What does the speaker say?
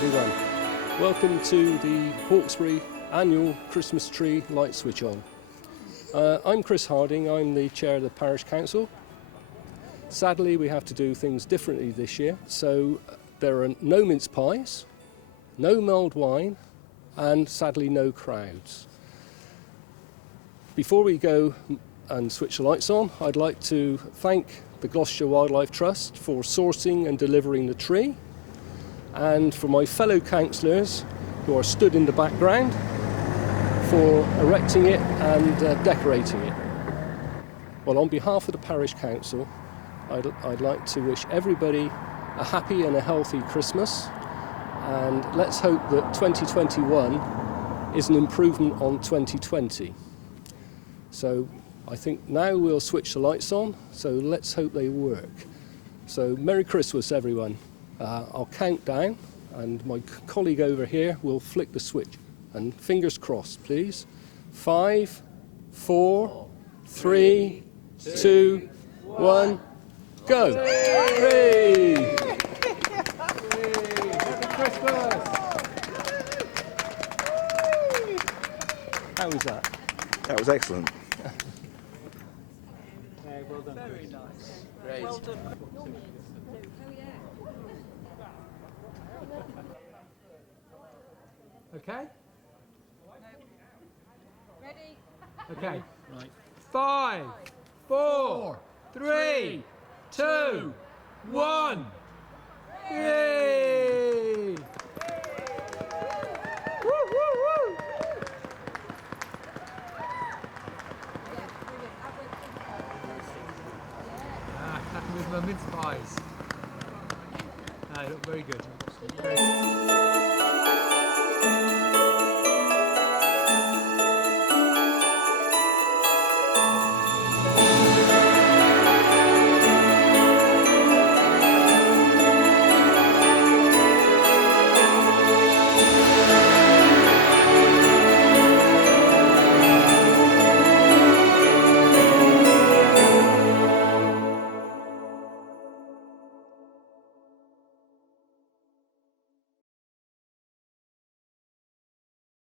everyone. Welcome to the Hawkesbury annual Christmas tree light switch on. I'm Chris Harding, I'm the chair of the Parish Council. Sadly, we have to do things differently this year, so there are no mince pies, no mulled wine, and sadly no crowds. Before we go and switch the lights on, I'd like to thank the Gloucestershire Wildlife Trust for sourcing and delivering the tree, and for my fellow councillors who are stood in the background for erecting it and decorating it. Well, on behalf of the Parish Council, I'd like to wish everybody a happy and a healthy Christmas, and let's hope that 2021 is an improvement on 2020. So I think now we'll switch the lights on, so let's hope they work. So Merry Christmas everyone. I'll count down and my colleague over here will flick the switch, and fingers crossed please. 5, 4, 3, 2, 1, go! Hooray! Happy Christmas! How was that? That was excellent. Well done. Very nice. Great. Well done. Okay? Ready? Okay. Right. 5, 4, 3, 2, 1. Yay! Woo, woo, woo! With my mince pies. They look very good. Very good.